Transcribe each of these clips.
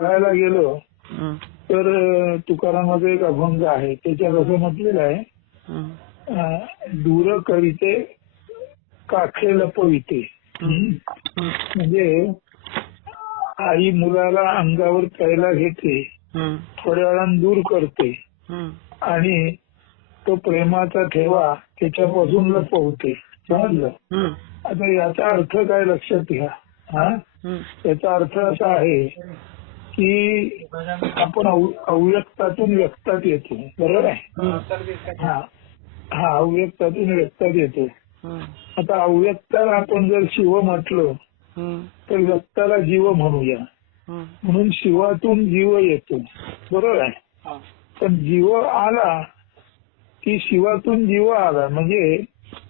बघायला गेलो तर तुकारामाचा एक अभंग आहे त्याच्यात असं म्हटलेलं आहे हं, दूर करीते काखे लपविते. म्हणजे आई मुलाला अंगावर प्यायला घेते थोड्या वेळानं दूर करते आणि तो प्रेमाचा ठेवा त्याच्यापासून लपवते. समजलं? आता याचा अर्थ काय लक्षात घ्या. हा? हं, याचा अर्थ असा आहे की आपण अव- अव्यक्तातून व्यक्तात येतो. बरोबर आहे? हा. हा अव्यक्तातून व्यक्तात येतो. हं, आता अव्यक्ताला आपण जर शिव म्हटलं हं, तर व्यक्ताला जीव म्हणूया. हं, म्हणून शिवातून जीव येतो. बरोबर आहे? पण जीव आला की शिवातून जीव आला. म्हणजे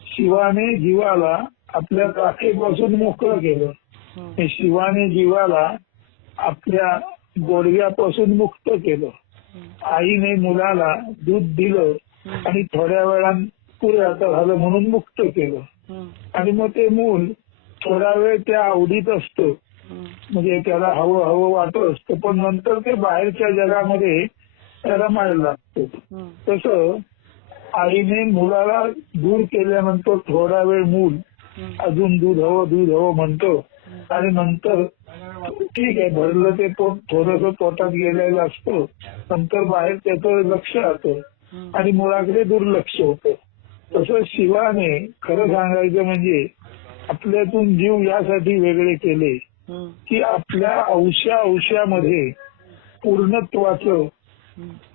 शिवाने जीवाला आपल्या काखेपासून मोकळं केलं. शिवाने जीवाला आपल्या गोडव्यापासून मुक्त केलं. आईने मुलाला दूध दिलं आणि थोड्या वेळान आता झालं म्हणून मुक्त केलं. आणि मग ते मूल थोडा वेळ त्या आवडीत असतं. म्हणजे त्याला हवं हवं वाटत असतं पण नंतर ते बाहेरच्या जगामध्ये रमायला लागतं. हं, तसं आईने मुलाला दूर केल्यानंतर थोडा वेळ मूल अजून दूध हवं दूध हवं म्हणतो. आणि नंतर ठीक आहे भरलं ते पोट थोडस पोटात गेलेलं असतं नंतर बाहेर त्याचं लक्ष राहतं. आणि मुलाकडे दुर्लक्ष होतं. तसं शिवाने खरं सांगायचं म्हणजे आपल्यातून जीव यासाठी वेगळे केले की आपल्या अंशा अंशामध्ये पूर्णत्वाचं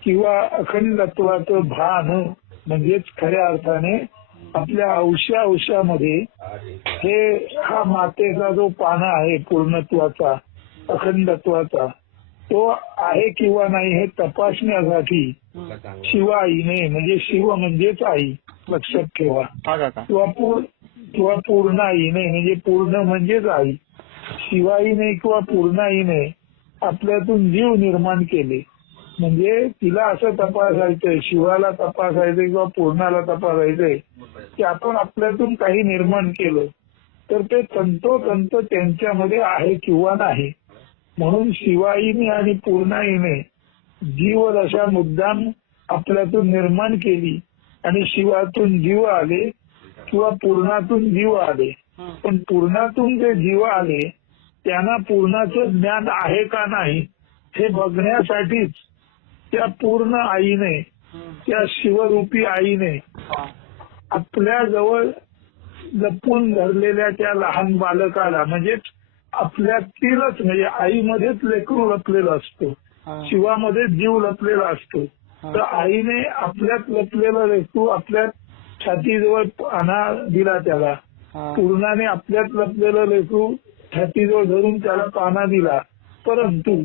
किंवा अखंडत्वाचं भान म्हणजेच खऱ्या अर्थाने आपल्या अंशा अंशामध्ये हे हा मातेचा जो पाना आहे पूर्णत्वाचा अखंडत्वाचा तो आहे किंवा नाही हे तपासण्यासाठी शिवाईने म्हणजे शिव म्हणजेच आई लक्षात ठेवा. किंवा पूर्ण किंवा पूर्णाईने म्हणजे पूर्ण म्हणजेच आई. शिवाईने किंवा पूर्णाईने आपल्यातून जीव निर्माण केले. म्हणजे तिला असं तपासायचंय शिवाला तपासायचंय किंवा पूर्णाला तपासायचंय की आपण आपल्यातून काही निर्माण केलं तर ते तंतोतंत त्यांच्यामध्ये आहे किंवा नाही. म्हणून शिवाईने आणि पूर्णाईने जीवदशा मुद्दाम आपल्यातून निर्माण केली आणि शिवातून जीव आले किंवा पूर्णातून जीव आले. पण पूर्णातून जे जीव आले त्यांना पूर्णाचं ज्ञान आहे का नाही हे बघण्यासाठीच त्या पूर्ण आईने त्या शिवरूपी आईने आपल्या जवळ लपून धरलेल्या त्या लहान बालकाला म्हणजेच आपल्यातीलच म्हणजे आईमध्येच लेकरू लपलेलं असतं शिवामध्ये जीव लपलेला असतो. तर आईने आपल्यात लपलेलं लेकरू आपल्या छातीजवळ पाना दिला त्याला. पूर्णाने आपल्यात लपलेलं लेकरू छातीजवळ धरून त्याला पाना दिला. परंतु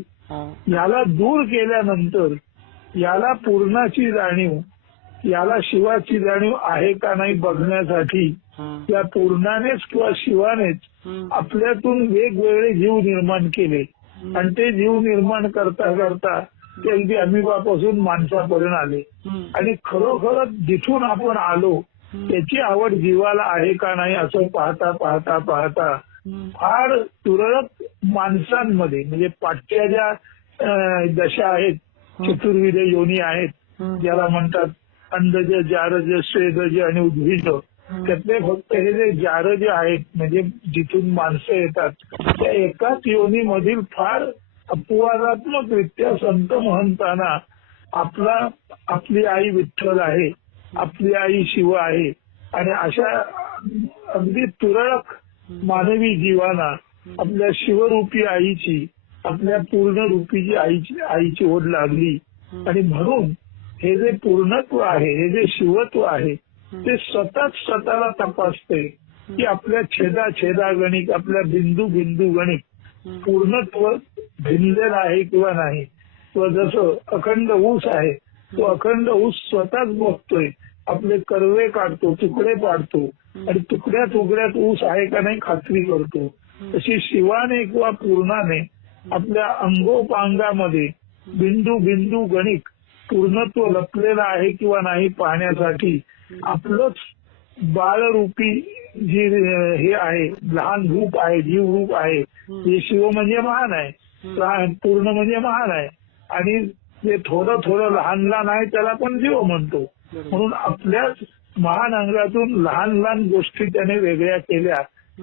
याला दूर केल्यानंतर याला पूर्णाची जाणीव याला शिवाची जाणीव आहे का नाही बघण्यासाठी या पूर्णानेच किंवा शिवानेच आपल्यातून वेगवेगळे जीव निर्माण केले. आणि ते जीव निर्माण करता करता ते अगदी अमिबापासून माणसापर्यंत आले. आणि खरोखरच जिथून आपण आलो त्याची आवड जीवाला आहे का नाही असं पाहता पाहता पाहता फार तुरळक माणसांमध्ये म्हणजे पाठच्या ज्या दशा आहेत चतुर्विध योनी आहेत ज्याला म्हणतात अंधज जारज स्वेदज आणि उद्भिज त्यातले फक्त हे जे जारज आहेत म्हणजे जिथून माणसं येतात त्या एकाच योनीमधील फार अपवादात्मकरित्या संत महंतांना आपला आपली आई विठ्ठल आहे आपली आई शिव आहे आणि अशा अगदी तुरळक मानवी जीवाना आपल्या शिवरूपी आईची आपल्या पूर्ण रूपीची आईची आईची ओढ लागली. आणि म्हणून हे जे पूर्णत्व आहे हे जे शिवत्व आहे ते स्वतःच स्वतःला तपासते की आपल्या छेदा छेदा गणित आपल्या बिंदू बिंदू गणित पूर्णत्व भिनलेलं आहे किंवा नाही. किंवा जसं अखंड ऊस आहे तो अखंड ऊस स्वतःच बघतोय. आपले कर्वे काढतो तुकडे पाडतो. आणि तुकड्या तुकड्यात ऊस आहे का नाही खात्री करतो. तशी शिवाने किंवा पूर्णाने आपल्या अंगोपांगामध्ये बिंदू बिंदू गणित पूर्णत्व लपलेलं आहे किंवा नाही पाहण्यासाठी आपलंच बाळरूपी जी हे आहे लहान रूप आहे जीव रूप आहे हे शिव म्हणजे महान आहे पूर्ण म्हणजे महान आहे. आणि जे थोडं थोडं लहान लहान आहे त्याला पण जीव म्हणतो. म्हणून आपल्याच महान अंगातून लहान लहान गोष्टी त्याने वेगळ्या केल्या.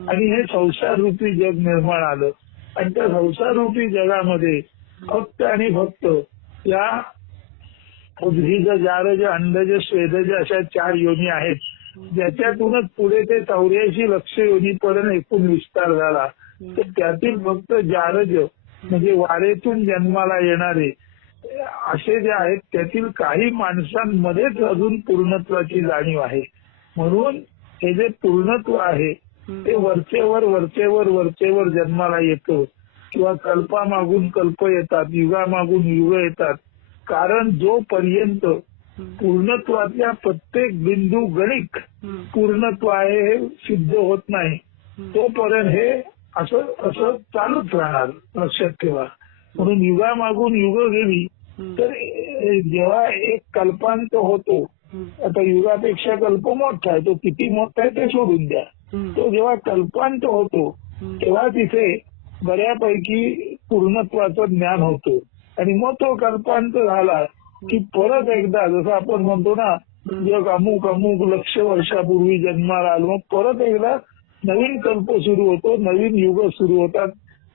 आणि हे संसार रूपी जग निर्माण आलं. आणि त्या संसाररूपी जगामध्ये फक्त आणि फक्त या उद्भिज जारज अंडज स्वेदज अशा चार योनी आहेत. ज्याच्यातूनच पुढे ते चौऱ्याऐंशी लक्ष योनीपर्यंत एकूण विस्तार झाला. तर त्यातील फक्त जारज म्हणजे वारेतून जन्माला येणारे असे जे आहेत त्यातील काही माणसांमध्येच अजून पूर्णत्वाची जाणीव आहे. म्हणून हे जे पूर्णत्व आहे ते वरचेवर वरचेवर वरचेवर जन्माला येतं. किंवा कल्पामागून कल्प येतात युगामागून युग येतात. कारण जोपर्यंत पूर्णत्वातल्या प्रत्येक बिंदू गणिक पूर्णत्व आहे हे सिद्ध होत नाही तोपर्यंत हे असं असं चालूच राहणार. लक्षात ठेवा. म्हणून युगामागून युग गेली तर जेव्हा एक कल्पांत होतो आता युगापेक्षा कल्प मोठा आहे तो किती मोठा आहे ते सोडून द्या. तो जेव्हा कल्पांत होतो तेव्हा तिथे बऱ्यापैकी पूर्णत्वाचं ज्ञान होतं. आणि मग तो कल्पांत झाला की परत एकदा जसं आपण म्हणतो ना जग अमुक अमुक लक्ष वर्षापूर्वी जन्माला आलो मग परत एकदा नवीन कल्प सुरू होतो नवीन युग सुरू होतात.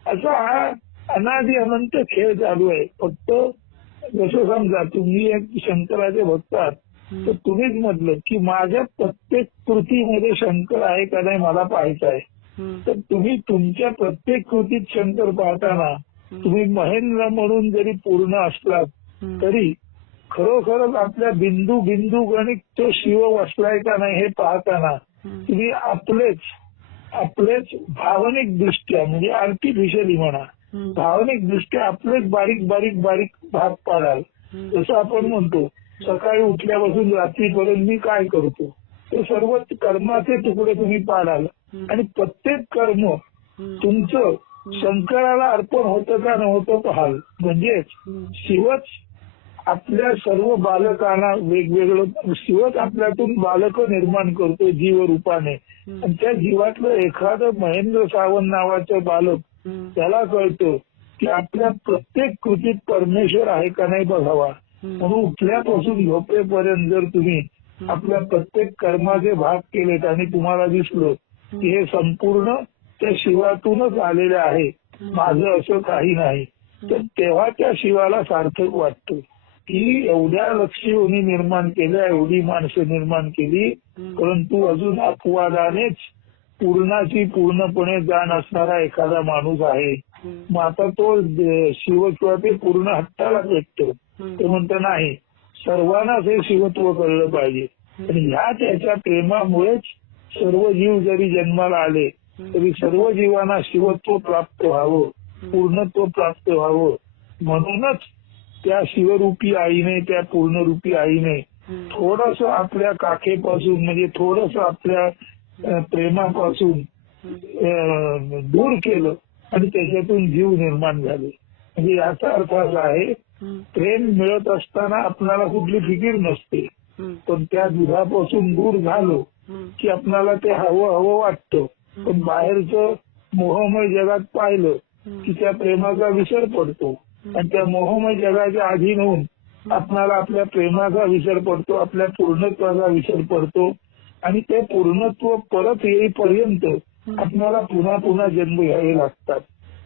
असा हा अनादि अनंत खेळ चालू आहे. फक्त जसं समजा तुम्ही एक शंकराचे भक्त आहात तर तुम्हीच म्हटलं की माझ्या प्रत्येक कृतीमध्ये शंकर आहे का नाही मला पाहायचं आहे. तर तुम्ही तुमच्या प्रत्येक कृतीत शंकर पाहताना तुम्ही महेंद्र म्हणून जरी पूर्ण असलात तरी खरोखरच आपल्या बिंदू बिंदू गणित तो शिव वसलाय का नाही हे पाहताना तुम्ही आपलेच आपलेच भावनिक दृष्ट्या म्हणजे आर्टिफिशियली म्हणा भावनिक दृष्ट्या आपलेच बारीक बारीक बारीक भाग पाडाल. जसं आपण म्हणतो सकाळी उठल्यापासून रात्रीपर्यंत मी काय करतो? ते सर्व कर्माचे तुकडे तुम्ही पाडाल. आणि प्रत्येक कर्म तुमचं शंकराला अर्पण होतं का नव्हतं पाहाल. म्हणजेच शिवच आपल्या सर्व बालकांना वेगवेगळं शिवच आपल्यातून बालक निर्माण करतो जीव रूपाने आणि त्या जीवातलं एखादं महेंद्र सावंत नावाचं बालक त्याला कळतं की आपल्या प्रत्येक कृतीत परमेश्वर आहे का नाही बघावा. म्हणून उठल्यापासून झोपेपर्यंत जर तुम्ही आपल्या प्रत्येक कर्माचे भाग केलेत आणि तुम्हाला दिसलं की हे संपूर्ण त्या शिवातूनच आलेले आहे माझं असं काही नाही. तर तेव्हा त्या शिवाला सार्थक वाटतं की एवढ्या लक्ष्योनी निर्माण केल्या एवढी माणसं निर्माण केली परंतु अजून अपवादानेच पूर्णाची पूर्णपणे जाण असणारा एखादा माणूस आहे. मग आता तो शिव किंवा ते पूर्ण हट्टाला भेटतो. ते म्हणतो नाही सर्वांनाच हे शिवत्व कळलं पाहिजे. आणि ह्या त्याच्या प्रेमामुळेच सर्व जीव जरी जन्माला आले तरी सर्व जीवांना शिवत्व प्राप्त व्हावं पूर्णत्व प्राप्त व्हावं. म्हणूनच त्या शिवरूपी आईने त्या पूर्णरूपी आईने थोडस आपल्या काखेपासून म्हणजे थोडस आपल्या प्रेमापासून दूर केलं आणि त्याच्यातून जीव निर्माण झाले. म्हणजे याचा अर्थ असा आहे प्रेम मिळत असताना आपल्याला कुठली फिकीर नसते. पण त्या दुधापासून दूर झालो की आपल्याला ते हवं हवं वाटतं. पण बाहेरचं मोहमय जगात पाहिलं की त्या प्रेमाचा विसर पडतो. आणि त्या मोहमय जगाच्या अधीन होऊन आपल्याला आपल्या प्रेमाचा विसर पडतो आपल्या पूर्णत्वाचा विसर पडतो. आणि ते पूर्णत्व परत येईपर्यंत आपल्याला पुन्हा पुन्हा जन्म घ्यावे लागतात.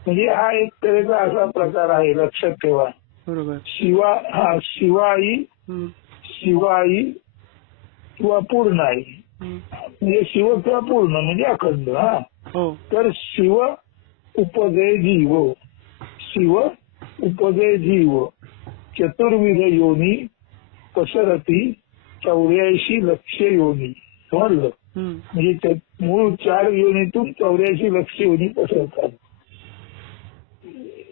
म्हणजे हा एक तऱ्हेचा असा प्रकार आहे लक्षात ठेवा. बरोबर. शिवा हा शिवाई शिवाई किंवा पूर्ण आई म्हणजे शिव किंवा पूर्ण म्हणजे अखंड हा. हो. तर शिव उपजय जीव. शिव उपजय जीव. चतुर्विध योनी पसरती चौऱ्याऐंशी लक्ष योनी. समजलं? म्हणजे मूळ चार योनीतून चौऱ्याऐंशी लक्ष योनी पसरतात.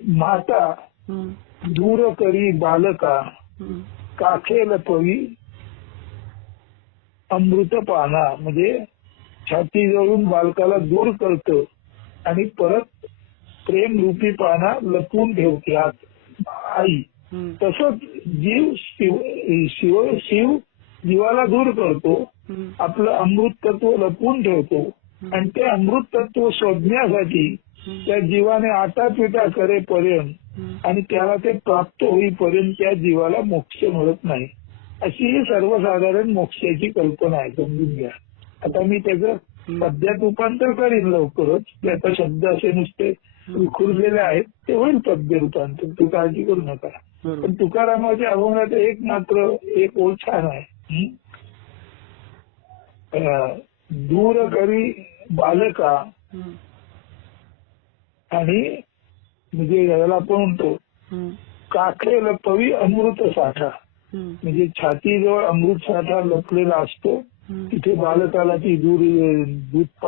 माता दूर करी बालका काखेल पवी अमृत पाना. म्हणजे छाती जवळून बालकाला दूर करतं आणि परत प्रेम रूपी पाना लपवून ठेवते. आत आई. तसंच जीव शिव शिव शिव जीवाला दूर करतो. आपलं अमृत तत्व लपवून ठेवतो. आणि ते अमृत तत्व शोधण्यासाठी त्या जीवाने आटापिटा करेपर्यंत आणि त्याला ते प्राप्त होईपर्यंत त्या जीवाला मोक्ष मिळत नाही. अशी ही सर्वसाधारण मोक्षाची कल्पना आहे समजून घ्या. आता मी त्याचं पद्यात रूपांतर करीन लवकरच. त्याचा शब्द असे नुसते विखुरलेले आहेत ते होईल पद्य रूपांतर. तू काळजी करू नका. पण तुकारामाच्या अभंगात एक मात्र एक ओळ छान आहे. दूर करी बालका. आणि म्हणजे याला आपण म्हणतो. काकडे लपवी अमृत साठा. म्हणजे छातीजवळ अमृत साठा लपलेला असतो. तिथे बालकाला ती दूर दूध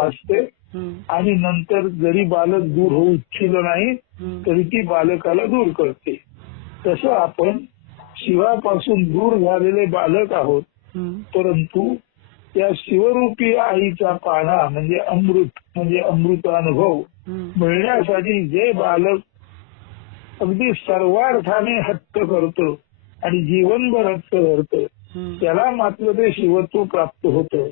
हम्म. आणि नंतर जरी बालक दूर होऊ इच्छिलं नाही. तरी ती बालकाला दूर करते तसं आपण शिवापासून दूर झालेले बालक आहोत. परंतु त्या शिवरूपी आईचा पाना म्हणजे अमृत म्हणजे अमृत अनुभव हम्म. मिळण्यासाठी जे बालक अगदी सर्वार्थाने हट्ट करतो आणि जीवनभर हट्ट करतो हम्म. त्याला मात्र ते शिवत्व प्राप्त होतं.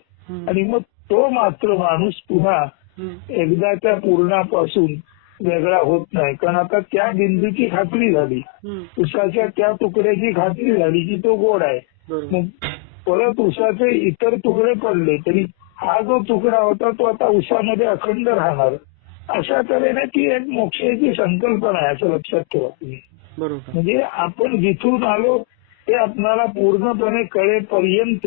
आणि मग तो मात्र माणूस पुन्हा हम्म. एकदाच्या पूर्णापासून वेगळा होत नाही कारण आता त्या बिंदूची खात्री झाली. उसाच्या त्या तुकड्याची खात्री झाली की तो गोड आहे मग परत उसाचे इतर तुकडे पडले तरी हा जो तुकडा होता तो आता उसामध्ये अखंड राहणार अशा तऱ्हेने ती एक मोक्षाची संकल्पना आहे असं लक्षात ठेवा तुम्ही बरोबर म्हणजे आपण जिथून आलो ते आपल्याला पूर्णपणे कळेपर्यंत.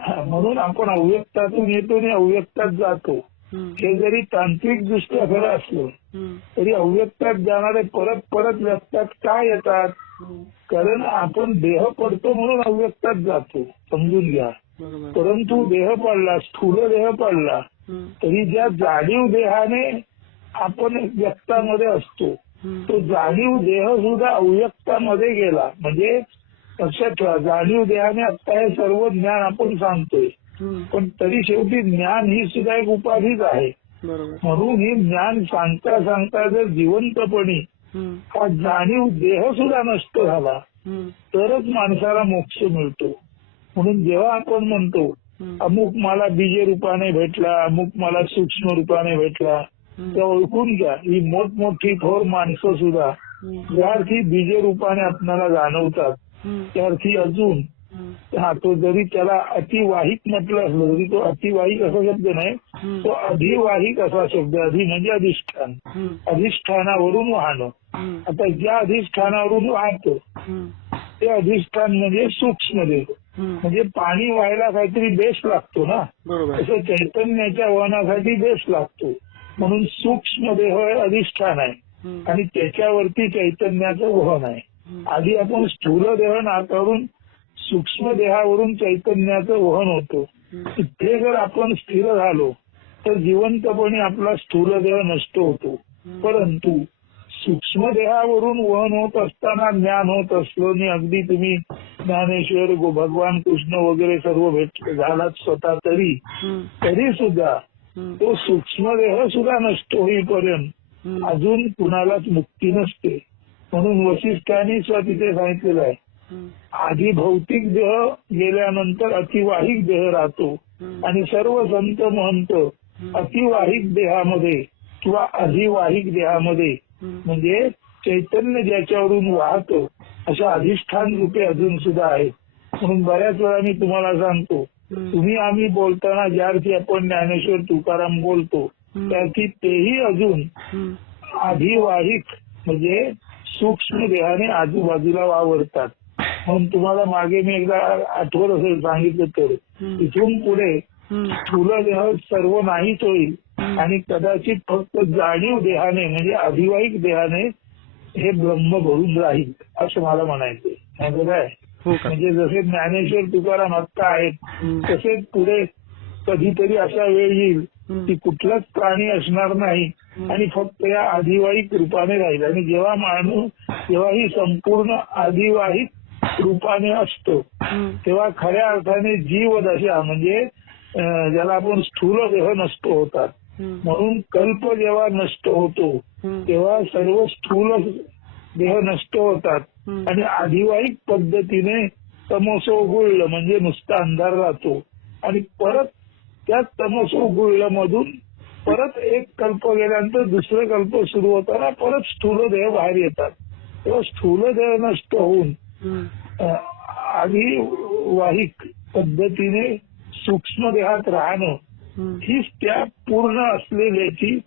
हा, म्हणून आपण अव्यक्तातून येतो आणि अव्यक्तात जातो. हे जरी तांत्रिक दृष्ट्या खरं असलं. तरी अव्यक्तात जाणारे परत परत व्यक्तात का येतात. कारण आपण देह पडतो म्हणून अव्यक्तात जातो समजून घ्या परंतु देह पडला स्थूल देह पडला. तरी ज्या जाणीव देहाने आपण व्यक्तामध्ये असतो. तो जाणीव देह सुद्धा अव्यक्तामध्ये गेला म्हणजे लक्षात ठेवा जाणीव देहाने आता हे सर्व ज्ञान आपण सांगतोय. पण तरी शेवटी ज्ञान ही सुद्धा एक उपाधीच आहे म्हणून ही ज्ञान सांगता सांगता जर जिवंतपणी. हा जाणीव देह सुद्धा नष्ट झाला. तरच माणसाला मोक्ष मिळतो म्हणून जेव्हा आपण म्हणतो. अमुक मला बीजे रूपाने भेटला अमुक मला सूक्ष्म रूपाने भेटला. तर ओळखून घ्या ही मोठमोठी थोर माणसं सुद्धा. ज्या अर्थी बीजे रूपाने आपल्याला जाणवतात. त्या अर्थी अजून. हा तो जरी त्याला अतिवाहिक म्हटलं असलं तरी तो अतिवाहिक असा शब्द नाही तो अधिवाहिक असा शब्द अधि म्हणजे अधिष्ठान. अधिष्ठानावरून वाहणं. आता ज्या अधिष्ठानावरून वाहतो. ते अधिष्ठान म्हणजे सूक्ष्म हम्म. म्हणजे पाणी व्हायला काहीतरी बेस लागतो ना तसं चैतन्याच्या वहनासाठी बेस लागतो म्हणून सूक्ष्म देह हे अधिष्ठान आहे. आणि त्याच्यावरती चैतन्याचं वहन आहे. आधी आपण स्थूल देह नाकारून सूक्ष्म देहावरून चैतन्याचं वहन होतं. तिथे जर आपण स्थिर झालो तर जिवंतपणे आपला स्थूल देह नष्ट होतो. परंतु सूक्ष्म देहावरून वहन होत असताना ज्ञान होत असलो आणि अगदी तुम्ही ज्ञानेश्वर भगवान कृष्ण वगैरे सर्व भेट झालात स्वतः तरी तरी सुद्धा तो सूक्ष्म देह सुद्धा नष्ट होईपर्यंत अजून कुणालाच मुक्ती नसते. म्हणून वशिष्ठांनी स्वतः तिथे सांगितलेलं आहे आधी भौतिक देह गेल्यानंतर अतिवाहिक देह राहतो. आणि सर्व संत महंत अतिवाहिक देहामध्ये किंवा अधिवाहिक देहामध्ये. म्हणजे चैतन्य ज्याच्यावरून वाहतं अशा अधिष्ठान रूपे अजून सुद्धा आहेत म्हणून बऱ्याच वेळा मी तुम्हाला सांगतो. तुम्ही आम्ही बोलताना ज्या अर्थी आपण ज्ञानेश्वर तुकाराम बोलतो हम्म. त्या अर्थी तेही अजून. अधिवाहिक म्हणजे सूक्ष्म देहाने आजूबाजूला वावरतात म्हणून तुम्हाला मागे मी एकदा आठवत असेल सांगितलं तर. इथून पुढे. स्थूल देह सर्व नाहीच होईल आणि कदाचित फक्त जाणीव देहाने म्हणजे अधिवाहिक देहाने हे ब्रह्म भरून राहील असं मला म्हणायचंय माहिती काय हो म्हणजे जसे ज्ञानेश्वर तुकाराम आत्ता आहेत. तसेच पुढे कधीतरी असा वेळ येईल. की कुठलाच प्राणी असणार नाही आणि फक्त या अधिवाहिक रूपाने राहील आणि जेव्हा माणूस जेव्हा ही संपूर्ण अधिवाहिक रूपाने असतो. तेव्हा खऱ्या अर्थाने जीव दशा म्हणजे ज्याला आपण स्थूल देह नष्ट होतात. म्हणून कल्प जेव्हा नष्ट होतो. तेव्हा सर्व स्थूल देह नष्ट होतात. आणि अधिवाहिक पद्धतीने तमसो गुळलं म्हणजे नुसता अंधार राहतो आणि परत त्या तमसो मधून परत एक कल्प गेल्यानंतर दुसरं कल्प सुरू होताना परत स्थूल देह बाहेर येतात तेव्हा स्थूल देह नष्ट होऊन आदिवाहिक पद्धतीने सूक्ष्म देहात राहणं. हीच त्या पूर्ण असलेल्याची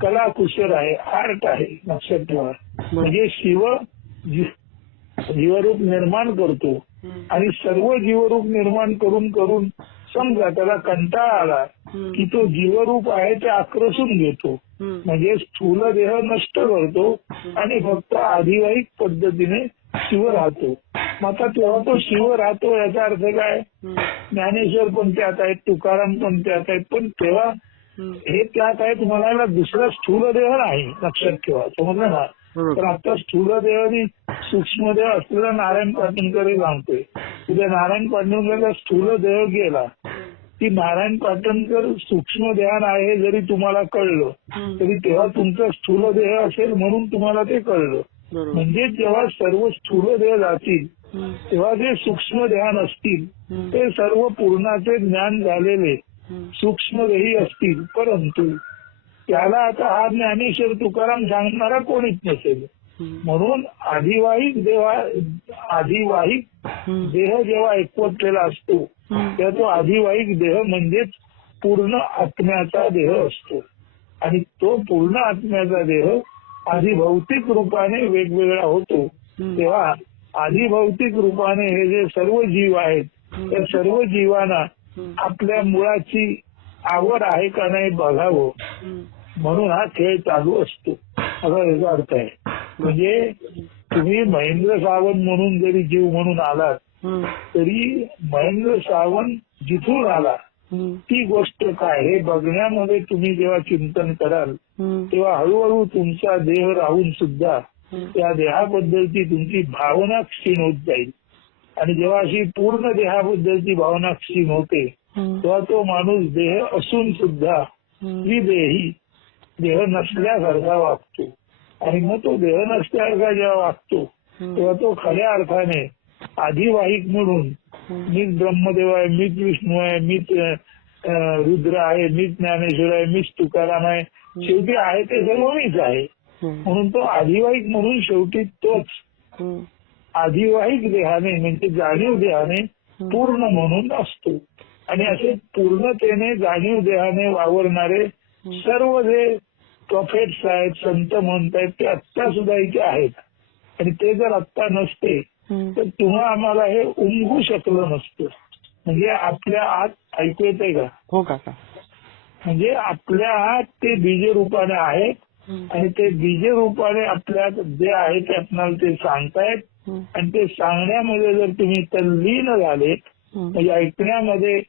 कला कुशल आहे आर्ट आहे लक्षात ठेवा म्हणजे शिव जीवरूप निर्माण करतो. आणि सर्व जीवरूप निर्माण करून करून समजा त्याला कंटाळा आला की तो जीवरूप आहे ते आक्रसून घेतो. म्हणजे स्थूल देह नष्ट करतो आणि फक्त आदिवाहिक पद्धतीने शिव राहतो मग आता तेव्हा तो शिव राहतो याचा अर्थ काय. ज्ञानेश्वर पण त्यात आहेत तुकाराम पण त्यात आहेत पण तेव्हा. हे त्यात आहेत म्हणायला दुसरा स्थूल देह नाही लक्षात ठेवा समजलं ना. तर आता स्थूल देह आणि सूक्ष्म देह असलेला नारायण पाटणकर हे सांगतोय उद्या नारायण पाटणकरचा स्थूल देह गेला की नारायण पाटणकर सूक्ष्म देहान आहे जरी तुम्हाला कळलं. तरी तेव्हा तुमचा स्थूल देह असेल म्हणून तुम्हाला ते कळलं म्हणजे जेव्हा सर्व स्थूल देह जातील. तेव्हा जे सूक्ष्म ध्यान असतील. ते सर्व पूर्णाचे ज्ञान झालेले. सूक्ष्मदेही असतील परंतु त्याला आता हा ज्ञानेश्वर तुकाराम सांगणारा कोणीच नसेल. म्हणून आदिवाहिक देवा आदिवाहिक हम्म. देह जेव्हा एकवटलेला असतो. तेव्हा तो आदिवाहिक देह म्हणजेच पूर्ण आत्म्याचा देह असतो आणि तो पूर्ण आत्म्याचा देह आदिभौतिक रूपाने वेगवेगळा होतो. तेव्हा आदिभौतिक रूपाने हे जे सर्व जीव आहेत त्या सर्व जीवांना. आपल्या मुळाची आवड आहे का नाही बघावं. म्हणून हा खेळ चालू असतो असा याचा अर्थ आहे म्हणजे तुम्ही महेंद्र सावंत म्हणून जरी जीव म्हणून आलात. तरी महेंद्र सावंत जिथून आला. ती गोष्ट काय हे बघण्यामध्ये तुम्ही जेव्हा चिंतन कराल. तेव्हा हळूहळू तुमचा देह राहून सुद्धा. त्या देहाबद्दलची तुमची भावना क्षीण होत जाईल आणि जेव्हा अशी पूर्ण देहाबद्दलची भावना क्षीण होते. तेव्हा तो माणूस देह असून सुद्धा. ही देही देह नसल्यासारखा वागतो आणि मग तो देह नसल्यासारखा जेव्हा वागतो तेव्हा तो खऱ्या अर्थाने आधिवाहिक म्हणून मीच ब्रह्मदेव आहे मीच विष्णू आहे मीच रुद्र आहे मीच ज्ञानेश्वर आहे मीच तुकाराम आहे. शेवटी आहे ते सर्व मीच आहे. म्हणून तो आधिवाहिक म्हणून शेवटी तोच. आधिवाहिक देहाने म्हणजे जाणीव देहाने पूर्ण म्हणून असतो. आणि असे पूर्णतेने जाणीव देहाने वावरणारे सर्व जे प्रॉफेट्स आहेत संत म्हणतायत ते आत्ता सुद्धा इथे आहेत. आणि ते जर आत्ता नसते. तर तुम्हा आम्हाला हे उमगू शकलं नसतं म्हणजे आपल्या आत ऐकू येतंय का हो काका म्हणजे आपल्या आत ते बीज रूपाने आहेत. आणि ते बीज रूपाने आपल्यात जे आहे ते आपल्याला ते सांगतायत. आणि ते सांगण्यामध्ये जर तुम्ही तल्लीन झाले. म्हणजे ऐकण्यामध्ये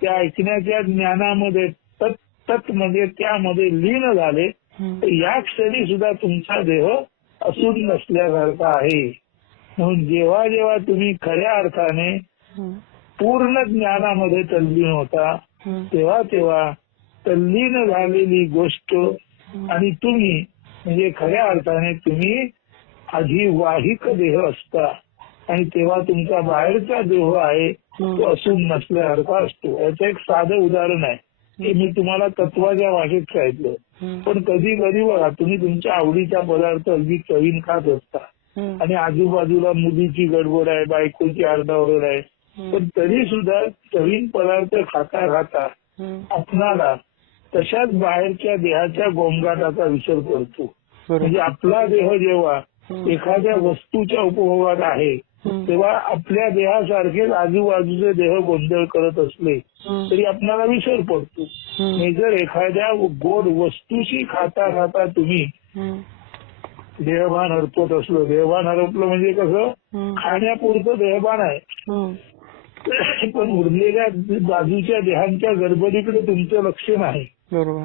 त्या ऐकण्याच्या ज्ञानामध्ये तत् तत् म्हणजे त्यामध्ये लीन झाले. तर या क्षणी सुद्धा तुमचा देह असून नसल्यासारखा आहे म्हणून जेव्हा जेव्हा तुम्ही खऱ्या अर्थाने. पूर्ण ज्ञानामध्ये तल्लीन होता. तेव्हा तेव्हा तल्लीन झालेली गोष्ट आणि तुम्ही म्हणजे खऱ्या अर्थाने तुम्ही अधिवाहिक देह असता आणि तेव्हा तुमचा बाहेरचा देह आहे तो असून नसल्यासारखा असतो याचं एक साधं उदाहरण आहे हे मी तुम्हाला तत्वाच्या भाषेत सांगितलं. पण कधी कधी बघा तुम्ही तुमच्या आवडीचा पदार्थ अगदी चवीन खात असता. आणि आजूबाजूला मुलीची गडबड आहे बायकोची आरडाओरड आहे पण तरी सुद्धा चवीन पदार्थ खाता खाता. आपणाला तशाच बाहेरच्या देहाच्या गोंगाटाचा विचार करतो म्हणजे आपला देह जेव्हा एखाद्या वस्तूच्या उपभोगात आहे. तेव्हा आपल्या देहासारखेच आजूबाजूचे देह गोंधळ करत असले. तरी आपल्याला विसर पडतो. आणि जर एखाद्या गोड वस्तूशी खाता खाता तुम्ही. देहभान हरपत असलो. देहभान हरपलं म्हणजे कसं. खाण्यापुरतं देहभान आहे. पण उरलेल्या बाजूच्या देहांच्या गडबडीकडे तुमचं लक्ष नाही.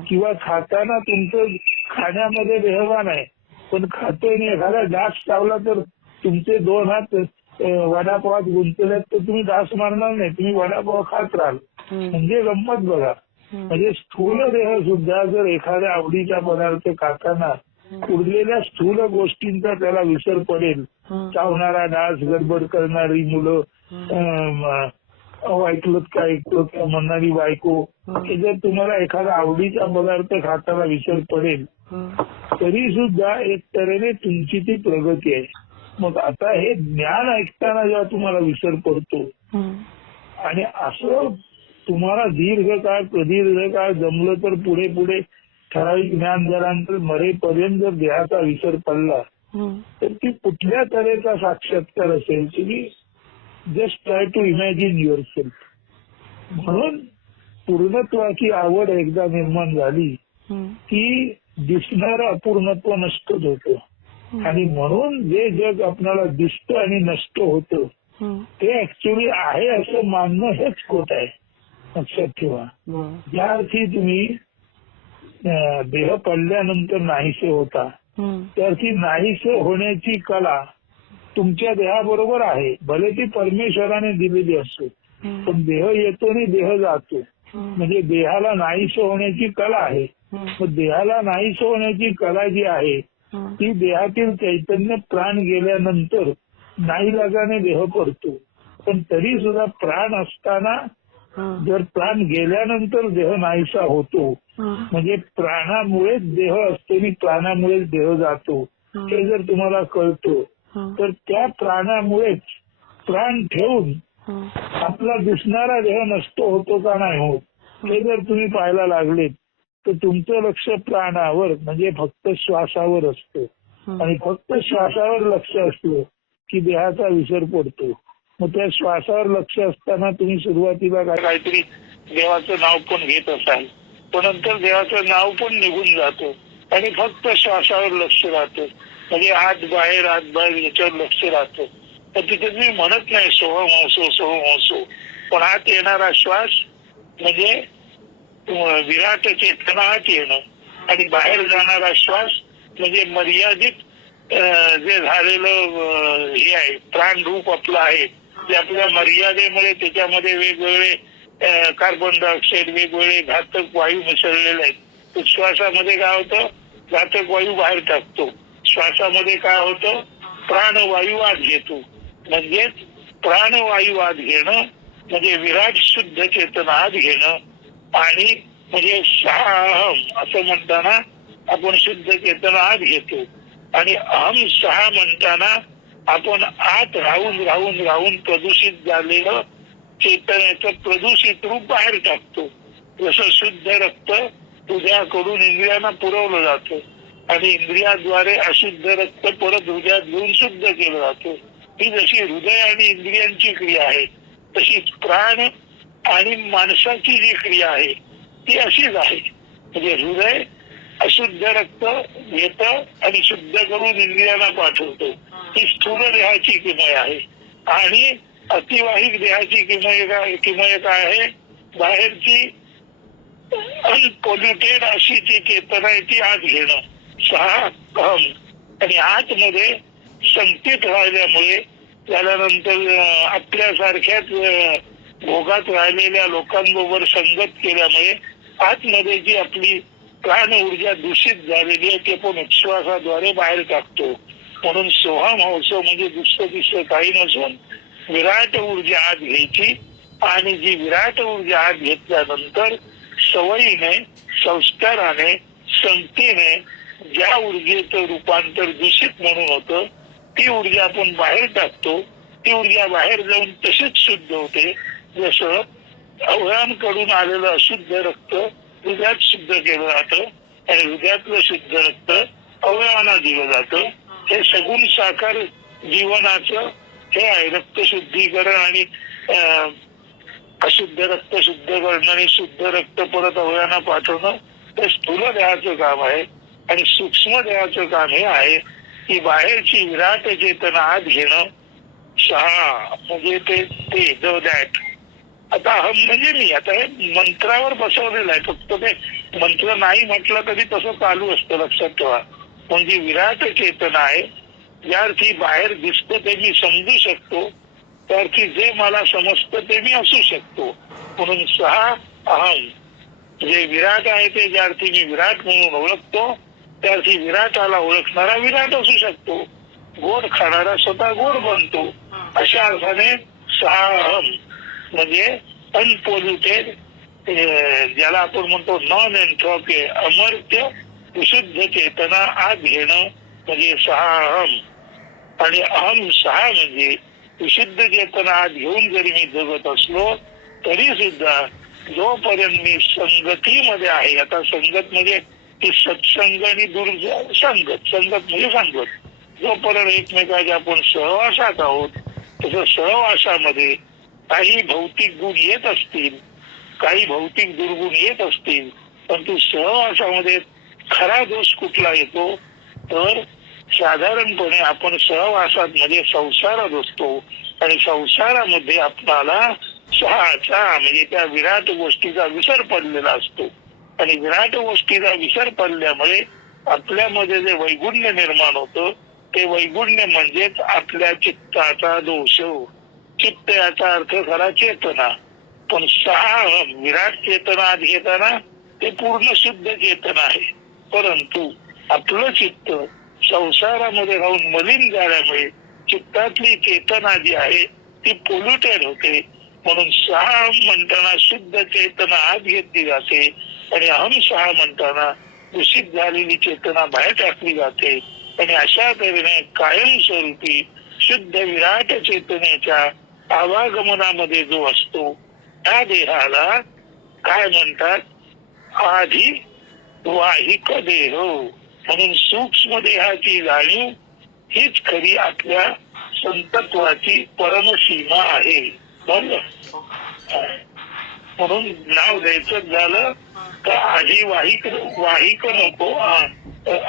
किंवा खाताना तुमचं खाण्यामध्ये देहभान आहे. पण खातोय आणि एखादा डास चावला तर तुमचे दोन हात वडापावात गुंतल्यात तर तुम्ही डास मारणार नाही. तुम्ही वडापाव खात राहाल. म्हणजे गंमत बघा. म्हणजे स्थूल देह सुद्धा जर एखाद्या आवडीचा पदार्थ खाताना उरलेल्या स्थूल गोष्टींचा त्याला विसर पडेल. चावणारा डास गडबड करणारी मुलं ऐकलं का ऐकलं का म्हणणारी बायको हं. जर तुम्हाला एखादा आवडीचा पदार्थ खाताना विसर पडेल. तरी सुद्धा एक तऱ्हेने तुमची ती प्रगती आहे मग आता हे ज्ञान ऐकताना जेव्हा तुम्हाला विसर पडतो. आणि असं तुम्हाला दीर्घकाळ प्रदीर्घकाळ जमलं तर पुढे पुढे ठराविक ज्ञान झाल्यानंतर मरेपर्यंत जर देहाचा विसर पडला. तर ती कुठल्या तऱ्हेचा साक्षात्कार असेल तुम्ही just try to imagine yourself म्हणून पूर्णत्वाची आवड एकदा निर्माण झाली. की दिसणारं अपूर्णत्व नष्टच होतं. आणि म्हणून जे जग आपल्याला दिसतं आणि नष्ट होतं हं. ते ऍक्च्युली आहे असं मानणं हेच खोट आहे लक्षात ठेवा. ज्या अर्थी तुम्ही देह पडल्यानंतर नाहीसे होता. तर ती नाहीसे होण्याची कला तुमच्या देहाबरोबर आहे भले ती परमेश्वराने दिलेली असो हं. पण देह येतो आणि देह जातो. म्हणजे देहाला नाहीसे होण्याची कला आहे. मग देहाला नाहीसे होण्याची कला जी आहे. ती देहातील चैतन्य प्राण गेल्यानंतर नाही लागाने देह पडतो पण तरी सुद्धा प्राण असताना. जर प्राण गेल्यानंतर देह नाहीसा होतो. म्हणजे प्राणामुळेच देह असतो आणि प्राणामुळेच देह जातो. हे. जर तुम्हाला कळतो. तर त्या प्राणामुळेच प्राण ठेवून. आपला दिसणारा देह नष्ट होतो का नाही होत हे. जर तुम्ही पाहायला लागलेत तर तुमचं लक्ष प्राणावर म्हणजे फक्त श्वासावर असतं. आणि फक्त श्वासावर लक्ष असलं की देहाचा विसर पडतो. मग त्या श्वासावर लक्ष असताना तुम्ही सुरुवातीला काय- काहीतरी देवाचं नाव पण घेत असाल. पण नंतर देवाचं नाव पण निघून जातं. आणि फक्त श्वासावर लक्ष राहतं. म्हणजे आत बाहेर आत बाहेर याच्यावर लक्ष राहतं. तर तिथे मी म्हणत नाही सोह असो सोह असो पण आत येणारा श्वास म्हणजे विराट चेतना आत येणं. आणि बाहेर जाणारा श्वास म्हणजे मर्यादित जे झालेलं हे आहे प्राण रूप आपलं आहे. ते आपल्या मर्यादेमुळे त्याच्यामध्ये वेगवेगळे अं, कार्बन डायऑक्साईड वेगवेगळे घातक वायू मिसळलेले आहेत. श्वासामध्ये काय होतं? घातक वायू बाहेर टाकतो. श्वासामध्ये काय होतं? प्राणवायू आत घेतो. म्हणजेच प्राणवायू आत घेणं म्हणजे विराट शुद्ध चेतन आत घेणं आणि म्हणजे सहा असं म्हणताना आपण शुद्ध चेतन आत घेतो. आणि अहम सहा म्हणताना आपण आत राहून राहून राहून प्रदूषित झालेलं चेतनेचं प्रदूषित रूप बाहेर टाकतो. जसं शुद्ध रक्त हृदयाकडून इंद्रियांना पुरवलं जातं. आणि इंद्रियाद्वारे अशुद्ध रक्त परत हृदयात घेऊन शुद्ध केलं जातं. ही जशी हृदय आणि इंद्रियांची क्रिया आहे तशीच प्राण आणि माणसाची जी क्रिया आहे ती अशीच आहे. म्हणजे हृदय अशुद्ध रक्त घेत आणि शुद्ध करून इंद्रियांना पाठवतो. ही स्थूल देहाची किमय आहे. आणि अतिवाहिक देहाची किमय काय किमय काय आहे. बाहेरची अनपोल्युटेड अशी जी चेतना आहे ती आत घेणं. सहा अहम. आणि आतमध्ये संकेत राहिल्यामुळे त्यानंतर आपल्यासारख्याच भोगात राहिलेल्या लोकांबरोबर संगत केल्यामुळे आतमध्ये जी आपली प्राण ऊर्जा दूषित झालेली आहे ते पण उच्छ्वासाद्वारे बाहेर टाकतो. म्हणून सोहम महोत्सव म्हणजे दुसरं दुसरं काही नसून विराट ऊर्जा आत घ्यायची आणि जी विराट ऊर्जा आत घेतल्यानंतर सवयीने संस्काराने संतीने ज्या ऊर्जेचं रूपांतर दूषित म्हणून होतं ती ऊर्जा आपण बाहेर टाकतो. ती ऊर्जा बाहेर जाऊन तशीच शुद्ध होते. जसं अवयांकडून आलेलं अशुद्ध रक्त हृदयात शुद्ध केलं जातं आणि हृदयातलं शुद्ध रक्त अवयवांना दिलं जातं. हे सगुण साकार जीवनाचं हे आहे रक्त शुद्धीकरण आणि अशुद्ध रक्त शुद्ध करणं आणि शुद्ध रक्त परत अवयांना पाठवणं हे स्थूल देहाचं काम आहे आणि सूक्ष्म देहाचं काम हे आहे की बाहेरची विराट चेतना आत घेणं. सहा म्हणजे ते ते दॅट आता अहम म्हणजे मी आता हे मंत्रावर बसवलेलं आहे फक्त ते मंत्र नाही म्हटलं तरी तसं चालू असतं लक्षात ठेवा. म्हणजे विराट चेतना आहे ज्या बाहेर दिसतं ते मी समजू शकतो त्या जे मला समजतं ते मी असू शकतो. म्हणून सहा अहम. जे विराट आहे ते ज्या अर्थी मी विराट म्हणून ओळखतो त्या अर्थी विराटाला ओळखणारा विराट असू शकतो. गोड खाणारा स्वतः गोड बनतो. अशा अर्थाने सहा अहम. म्हणजे अनपोल्युटेड ज्याला आपण म्हणतो नॉन एन्थ्रॉपे अमर्त्य विशुद्ध चेतना आत घेणं म्हणजे सहा अहम. आणि अहम सहा म्हणजे विशुद्ध चेतना आत घेऊन जरी मी जगत असलो तरी सुद्धा जोपर्यंत मी संगतीमध्ये आहे आता संगत म्हणजे ती सत्संग आणि दुर् संगत संगत म्हणजे सांगत. जोपर्यंत एकमेकाच्या आपण सहवासात आहोत तसं सहवासामध्ये काही भौतिक गुण येत असतील काही भौतिक दुर्गुण येत असतील परंतु सहवासामध्ये खरा दोष कुठला येतो? तर साधारणपणे आपण सहवासात म्हणजे संसारात असतो आणि संसारामध्ये आपणाला सहाचा म्हणजे त्या विराट गोष्टीचा विसर पडलेला असतो. आणि विराट गोष्टीचा विसर पडल्यामुळे आपल्यामध्ये जे वैगुण्य निर्माण होतं ते वैगुण्य म्हणजेच आपल्या चित्ताचा दोष. चित्त याचा अर्थ खरा चेतना. पण सहा विराट चेतना आत घेताना ते पूर्ण शुद्ध चेतना आहे. परंतु आपलं चित्त संसारामध्ये राहून मलिन झाल्यामुळे चित्तातली चेतना जी आहे ती पोल्युटेड होते. म्हणून सहा म्हणताना शुद्ध चेतना आत घेतली जाते आणि अहम सहा म्हणताना दूषित झालेली चेतना बाहेर टाकली जाते. आणि अशा तऱ्हेने कायमस्वरूपी शुद्ध विराट चेतनेच्या आवागमनामध्ये जो असतो त्या देहाला काय म्हणतात? आधी वाहिक देह हो। म्हणून सूक्ष्म देहाची जाणीव हीच खरी आपल्या संतत्वाची परमसीमा आहे. बरोबर? म्हणून नाव द्यायचं झालं तर आधी वाहिक वाहिक नको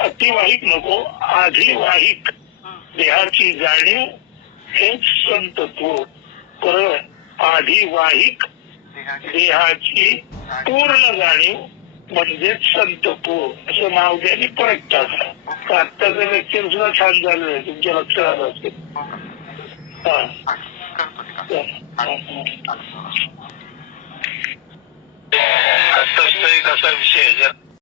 अतिवाहिक नको आधी वाहिक देहाची जाणीव हेच संतत्व. तर आधी वाहिक देहाची पूर्ण जाणीव म्हणजेच संतपूर असं नाव आणि परत टाका. आत्ताचं लेक्चर सुद्धा छान झालेलं आहे तुमच्या लक्षात आलं असेल. हा. एक असा विषय आहे